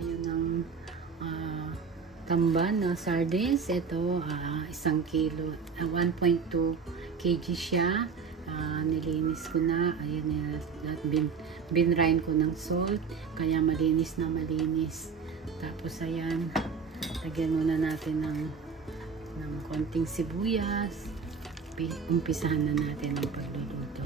tayo ng tamban na sardines. Ito, 1 kilo, 1.2 kg siya. Nilinis ko na. Ayan, binrain ko ng salt. Kaya malinis na malinis. Tapos ayan, lagyan muna natin ng konting sibuyas. Umpisahan na natin ang pagluluto.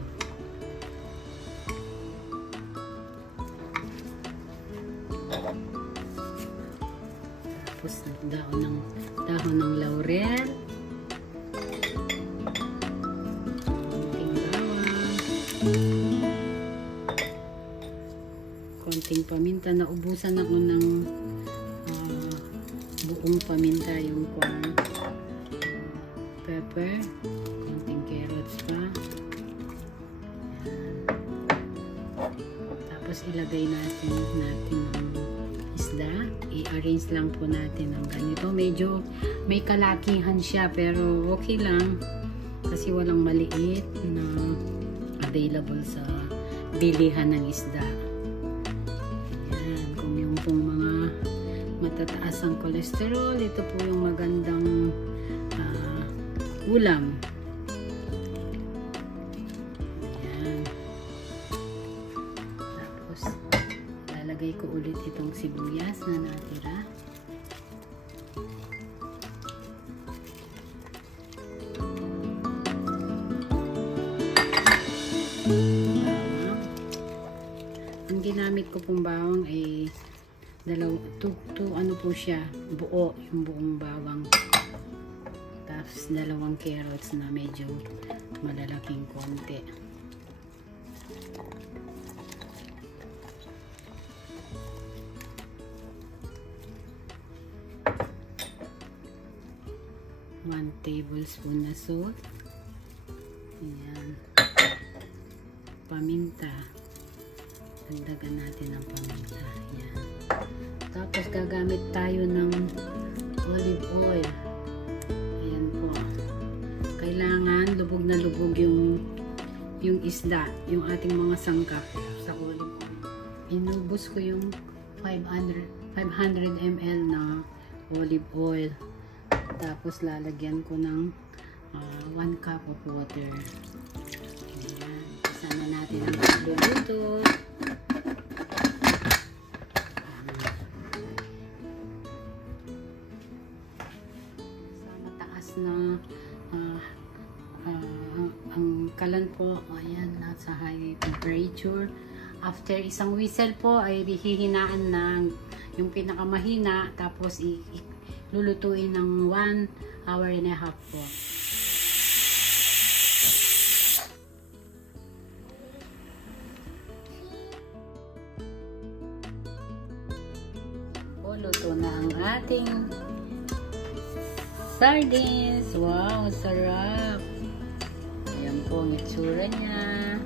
Tapos dahon ng laurel, konting bawang, konting paminta. Naubusan ako ng buong paminta, yung corn, pepper, konting carrots pa. Ayan. Tapos ilagay natin ang isda. I-arrange lang po natin ng ganito. Medyo may kalakihan siya pero okay lang kasi walang maliit na available sa bilihan ng isda. Ayan. Kung yung pong mga matataas ang kolesterol, ito po yung magandang ulam. Ayan. Tapos lalagay ko ulit itong sibuyas na natira. Bawang. Ang ginamit ko pong bawang ay ano po siya, buo, yung buong bawang. Tapos 2 carrots na medyo malalaking konti. One tablespoon na salt. Ayan. Paminta. Dagdagan natin ang paminta. Ayan. Tapos gagamit tayo ng olive oil. Ayan po. Kailangan lubog na lubog yung isda, yung ating mga sangkap sa olive oil. Inubos ko yung 500 ml na olive oil. Tapos lalagyan ko ng 1 cup of water. Ayan. Isama natin ang pagluluto. Na ang kalan po, ayan, nasa high temperature. After isang whistle po ay hihinaan na yung pinakamahina, tapos lulutuin ng 1 hour and a half po. Luto na ang ating sardines. Wow, sarap. Ayan po ang itsura niya.